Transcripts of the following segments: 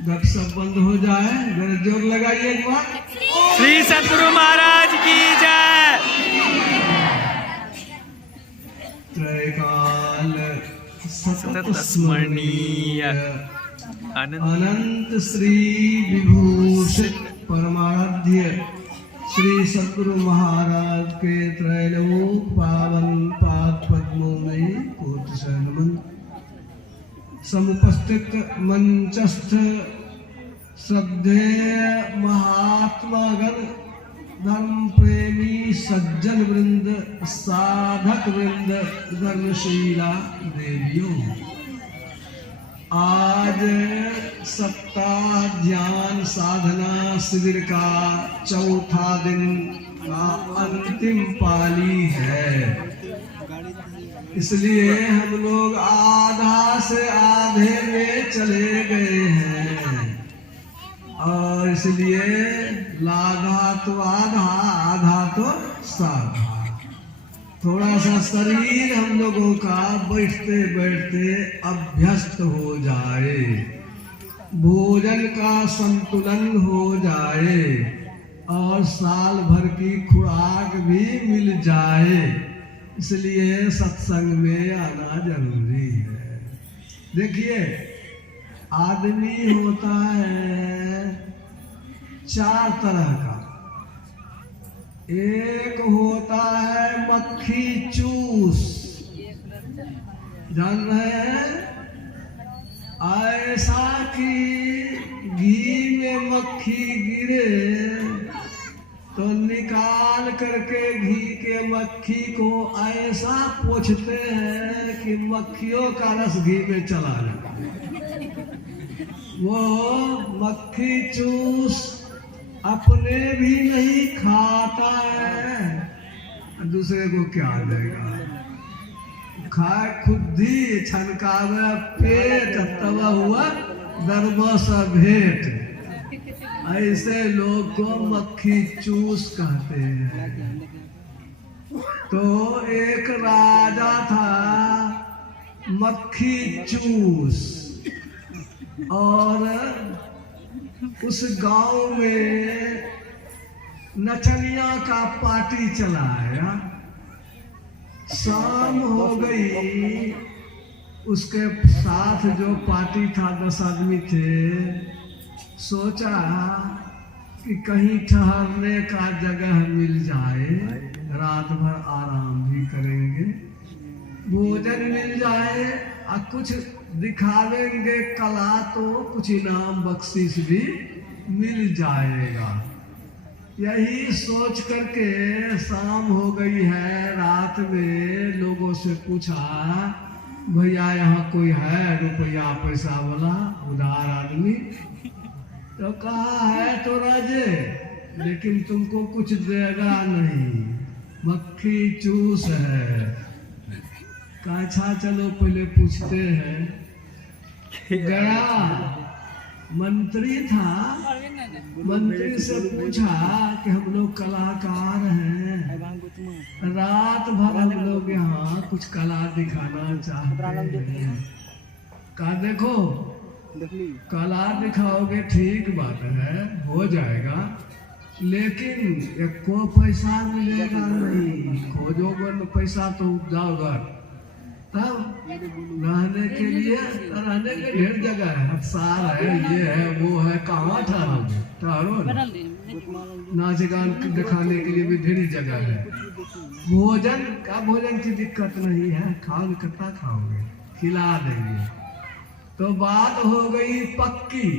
गप सब बंद हो जाए, जरा जोर लगाइए एक बार। श्री सद्गुरु महाराज की जय। त्रैकाल सतत स्मरणीय अनंत श्री विभूषित परमाराध्य श्री सद्गुरु महाराज के त्रैलोक पावन पाद पद्मों में कोटि नमन। समुपस्थित मंचस्थ श्रद्धेय महात्मागण, धर्म प्रेमी सज्जन वृंद, साधक वृंद, धर्मशीला देवियों, आज सप्ताह ध्यान साधना शिविर का चौथा दिन का अंतिम पाली है। इसलिए हम लोग आधा से आधे में चले गए हैं और इसलिए लाधा तो आधा, आधा तो साधा। थोड़ा सा शरीर हम लोगों का बैठते बैठते अभ्यस्त हो जाए, भोजन का संतुलन हो जाए और साल भर की खुराक भी मिल जाए, इसलिए सत्संग में आना जरूरी है। देखिए, आदमी होता है चार तरह का। एक होता है मक्खी चूस, जान रहे हैं? ऐसा कि घी में मक्खी गिरे तो निकाल करके घी के मक्खी को ऐसा पोंछते हैं कि मक्खियों का रस घी में चला जाए। वो मक्खी चूस अपने भी नहीं खाता है, दूसरे को क्या देगा? खाए खुद ही छनकावे पेट, तब हुआ दरबा सा भेंट। ऐसे लोग को मक्खी चूस कहते हैं। तो एक राजा था मक्खी चूस, और उस गांव में नचनिया का पार्टी चलाया। शाम हो गई, उसके साथ जो पार्टी था 10 आदमी थे, सोचा कि कहीं ठहरने का जगह मिल जाए, रात भर आराम भी करेंगे, भोजन मिल जाए और कुछ दिखावेंगे कला तो कुछ इनाम बख्शीश भी मिल जाएगा। यही सोच करके शाम हो गई है। रात में लोगों से पूछा, भैया यहाँ कोई है रुपया पैसा वाला उधार आदमी? तो कहा है तो राजे, लेकिन तुमको कुछ देगा नहीं, मक्खी चूस है। कहा अच्छा चलो पहले पूछते हैं। गया, मंत्री था, मंत्री से पूछा कि हम लोग कलाकार हैं, रात भर हम लोग यहाँ कुछ कला दिखाना चाहते हैं। कहा देखो, कला दिखाओगे ठीक बात है, हो जाएगा, लेकिन एको पैसा मिलेगा नहीं। खोजोगे न पैसा तो उपजाओगे, तब रहने के लिए, रहने के ढेर जगह है, हफ्सार है, ये है वो है, कहाँ ठहरोगे? ठहरो, नाच गान दिखाने के लिए भी ढेरी जगह है। भोजन का, भोजन की दिक्कत नहीं है, खाओ कितना खाओगे, खिला देंगे। तो बात हो गई पक्की।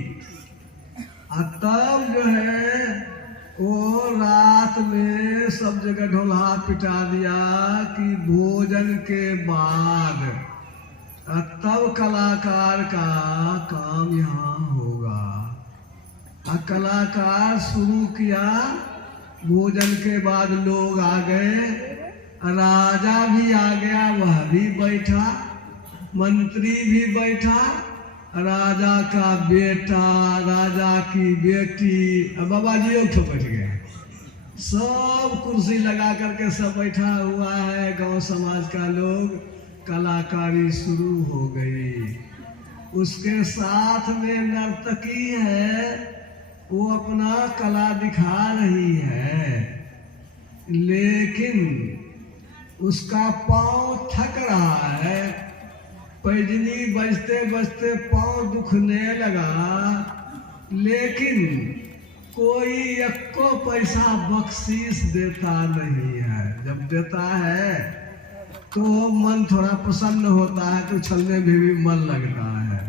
तब जो है वो रात में सब जगह ढोला पिटा दिया कि भोजन के बाद तब कलाकार का काम यहाँ होगा। कलाकार शुरू किया, भोजन के बाद लोग आ गए, राजा भी आ गया, वह भी बैठा, मंत्री भी बैठा, राजा का बेटा, राजा की बेटी, बाबा जी एक बैठ गए, सब कुर्सी लगा करके सब बैठा हुआ है। गांव समाज का लोग कलाकारी शुरू हो गई। उसके साथ में नर्तकी है, वो अपना कला दिखा रही है, लेकिन उसका पांव थक रहा है। पैजनी बजते बजते पांव दुखने लगा, लेकिन कोई एक्को पैसा बख्शीश देता नहीं है। जब देता है तो मन थोड़ा प्रसन्न होता है, तो चलने में भी मन लगता है।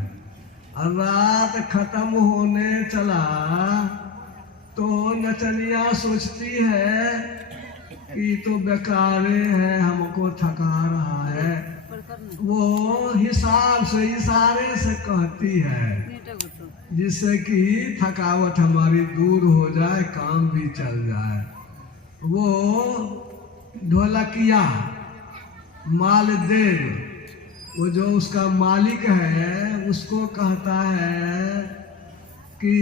और रात खत्म होने चला तो नचनिया सोचती है कि तो बेकारे है, हमको थका रहा है। वो हिसाब से, इशारे से कहती है, जिससे कि थकावट हमारी दूर हो जाए, काम भी चल जाए। वो ढोलकिया मालदेव, वो जो उसका मालिक है, उसको कहता है कि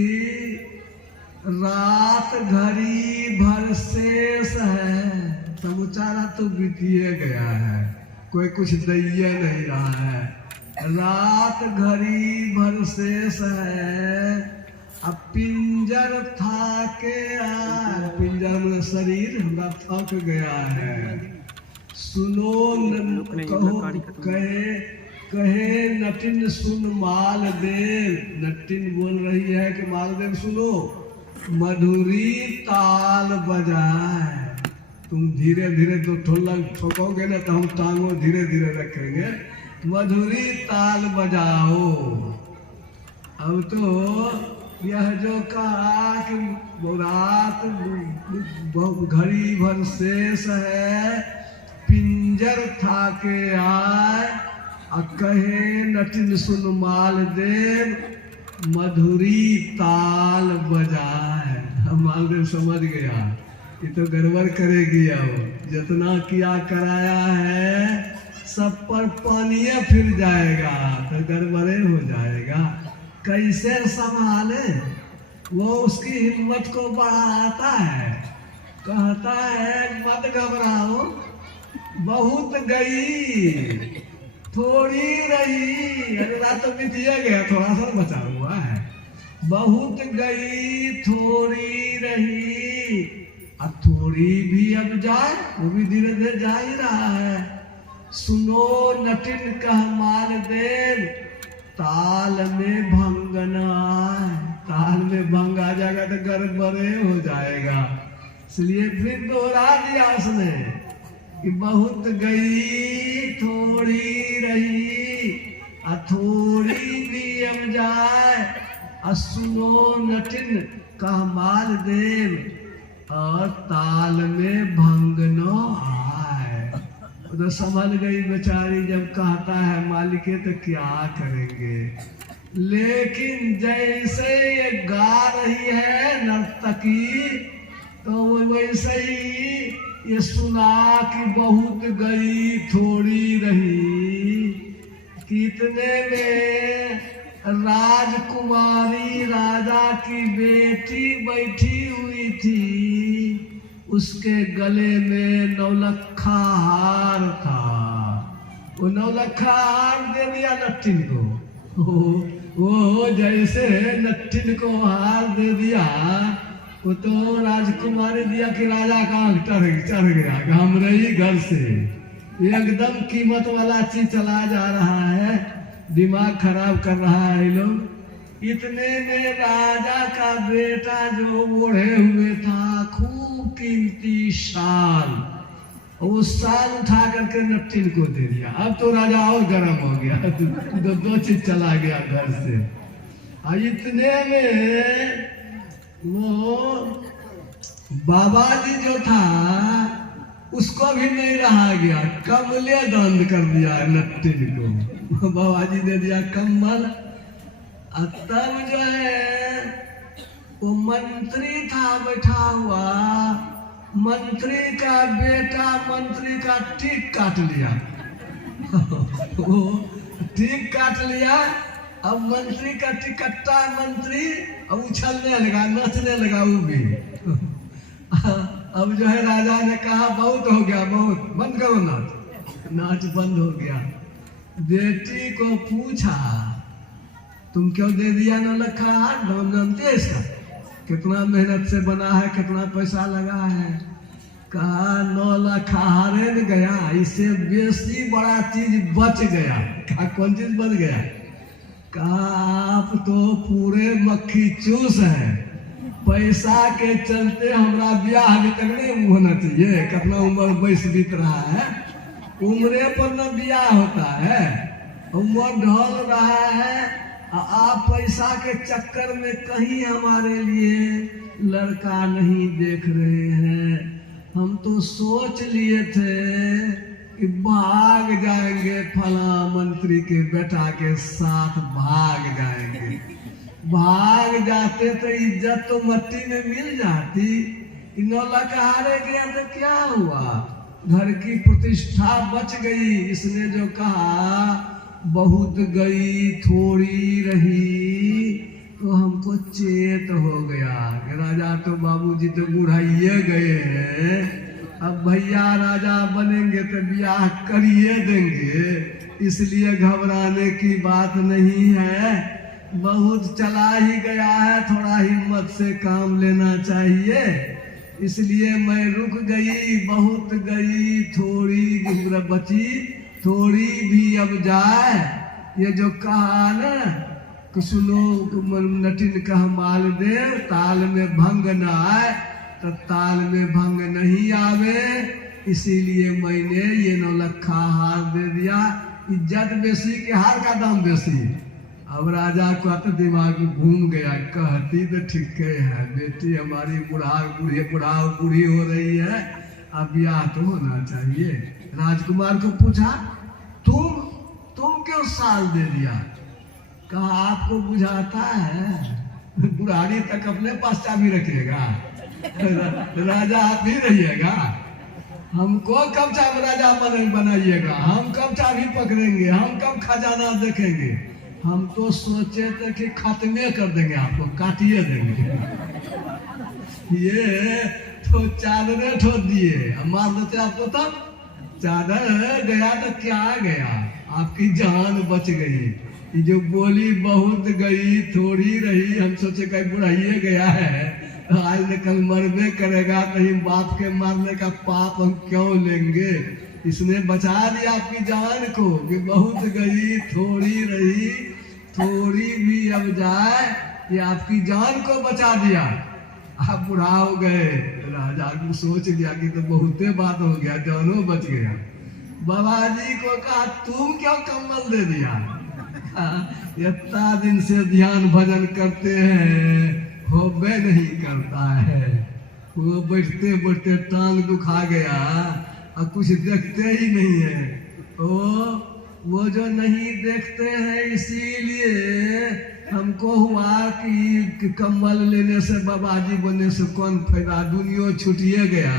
रात घड़ी भर शेष है, समूचा रात तो बीतिए गया है, कोई कुछ दैये नहीं रहा है। रात घड़ी भर शेष है, अब पिंजर था के आए, पिंजर में शरीर हमारा थक गया है। सुनो कहो कहे नटिन सुन मालदेव, नटिन बोल रही है कि मालदेव सुनो, मधुरी ताल बजाए। तुम धीरे धीरे तो ढोलक ठोकोगे ना, तो हम टांगों धीरे धीरे रखेंगे। मधुरी ताल बजाओ। अब तो यह जो कहा कि रात घड़ी भर शेष है, पिंजर था के आए, कहे नटिन सुन मालदेव, मधुरी ताल बजाए। मालदेव समझ गया ये तो गड़बड़ करेगी, अब जितना किया कराया है सब पर पानिया फिर जाएगा, तो गड़बड़े हो जाएगा। कैसे संभाले? वो उसकी हिम्मत को बढ़ाता है, कहता है मत घबराओ, बहुत गई थोड़ी रही। अरे रात तो बीतिया गया, थोड़ा सा बचा हुआ है। बहुत गई थोड़ी रही, अब थोड़ी भी अब जाए, वो भी धीरे धीरे जा ही रहा है। सुनो नटिन कह मालदेव, ताल में भंग न आए। ताल में भंग आ जाएगा तो गड़बड़े हो जाएगा, इसलिए फिर दोहरा दिया उसने कि बहुत गई थोड़ी रही, थोड़ी भी अब जाए। सुनो नटिन कह मालदेव, और ताल में भंग न आए। तो समझ गई बेचारी, जब कहता है मालिके तो क्या करेंगे। लेकिन जैसे ये गा रही है नर्तकी, तो वैसे ही ये सुना कि बहुत गई थोड़ी रही। कितने में राजकुमारी राजा की बेटी बैठी हुई थी, उसके गले में नौलखा हार था। वो नौलखा हार दे दिया नट्टिन को। वो जैसे नट्टिन को हार दे दिया, वो तो राजकुमारी दिया कि राजा का चढ़ गया हमरे ही घर से। एकदम कीमत वाला चीज चला जा रहा है, दिमाग खराब कर रहा है लोग। इतने में राजा का बेटा जो ओढ़े हुए था खूब कीमती शाल, वो शाल उठा करके नट्टिन को दे दिया। अब तो राजा और गर्म हो गया, दो चीज चला गया घर से। इतने में वो बाबा जी जो था उसको भी नहीं रहा गया, कमले दंड कर दिया नट्टिन को। बाबा जी दे दिया कम्बल। तब जो है वो मंत्री था बैठा हुआ, मंत्री का बेटा मंत्री का टीक काट लिया। वो टीक काट लिया। अब मंत्री का टिकट्टा मंत्री अब उछलने लगा, नाचने लगा वो भी। अब जो है राजा ने कहा बहुत हो गया, बहुत, बंद करो नाच। नाच बंद हो गया। बेटी को पूछा, तुम क्यों दे दिया 9 लाख का हार? नाम जानते हैं इसका? कितना मेहनत से बना है, कितना पैसा लगा है। कहा 9 लाख हारे न गया, इससे बेसी बड़ा चीज बच गया। कहा कौन चीज बच गया? कहा आप तो पूरे मक्खी चूस है, पैसा के चलते हमारा ब्याह अभी तक नहीं होना चाहिए। कितना उम्र 22 बीत रहा है, उम्रे पर न ब्याह होता है, उम्र ढल रहा है। आप पैसा के चक्कर में कहीं हमारे लिए लड़का नहीं देख रहे हैं। हम तो सोच लिए थे कि भाग जाएंगे, फला मंत्री के बेटा के साथ भाग जाएंगे। भाग जाते तो इज्जत तो मट्टी में मिल जाती। 9 लाख हारे गया तो क्या हुआ? घर की प्रतिष्ठा बच गई। इसने जो कहा बहुत गई थोड़ी रही, तो हमको चेत हो गया। राजा तो बाबूजी तो बुढ़ाइए गए हैं, अब भैया राजा बनेंगे तो ब्याह करिए देंगे, इसलिए घबराने की बात नहीं है। बहुत चला ही गया है, थोड़ा हिम्मत से काम लेना चाहिए। इसलिए मैं रुक गई, बहुत गई थोड़ी बची, थोड़ी भी अब जाए। ये जो कहा ना, कुछ लोग नटिन कह माल दे, ताल में भंग न आए, तो ताल में भंग नहीं आवे। इसीलिए मैंने ये 9 लाख हार दे दिया। इज्जत बेसी के हार का दाम बेसी। अब राजा का तो दिमाग घूम गया, कहती तो ठीक है, बेटी हमारी बूढ़ी हो रही है, अब ब्याह तो होना चाहिए। राजकुमार को पूछा, तुम क्यों साल दे दिया? कहा आपको बुझाता है बुढ़ारी तक अपने पास चाबी रखेगा, राजा आप ही रहिएगा। हमको कब चाबी राजा बनाइएगा, हम कब चाबी पकड़ेंगे, हम कब खजाना देखेंगे? हम तो सोचे थे कि खत्मे कर देंगे, आपको काटिए देंगे। ये तो चादरें ठोक दिए, मार देते आपको। तब चादर गया तो क्या गया, आपकी जान बच गई। ये जो बोली बहुत गई थोड़ी रही, हम सोचे कहीं बुढ़ाइए गया है, आज न कल मरबे करेगा, कहीं बाप के मारने का पाप हम क्यों लेंगे। इसने बचा दिया आपकी जान को कि बहुत गई थोड़ी रही, थोड़ी भी अब जाए, ये आपकी जान को बचा दिया। आप बुढ़ा हो गए। राजा को सोच लिया कि तो बहुते बात हो गया, जानों बच गया। बाबा जी को कहा तुम क्यों कम्बल दे दिया? इतना दिन से ध्यान भजन करते हैं, होबे नहीं करता है। वो बैठते बैठते टांग दुखा गया और कुछ देखते ही नहीं है। वो जो नहीं देखते हैं, इसीलिए हमको हुआ कि कम्बल लेने से, बाबा जी बनने से कौन फायदा, दुनिया छूटिए गया।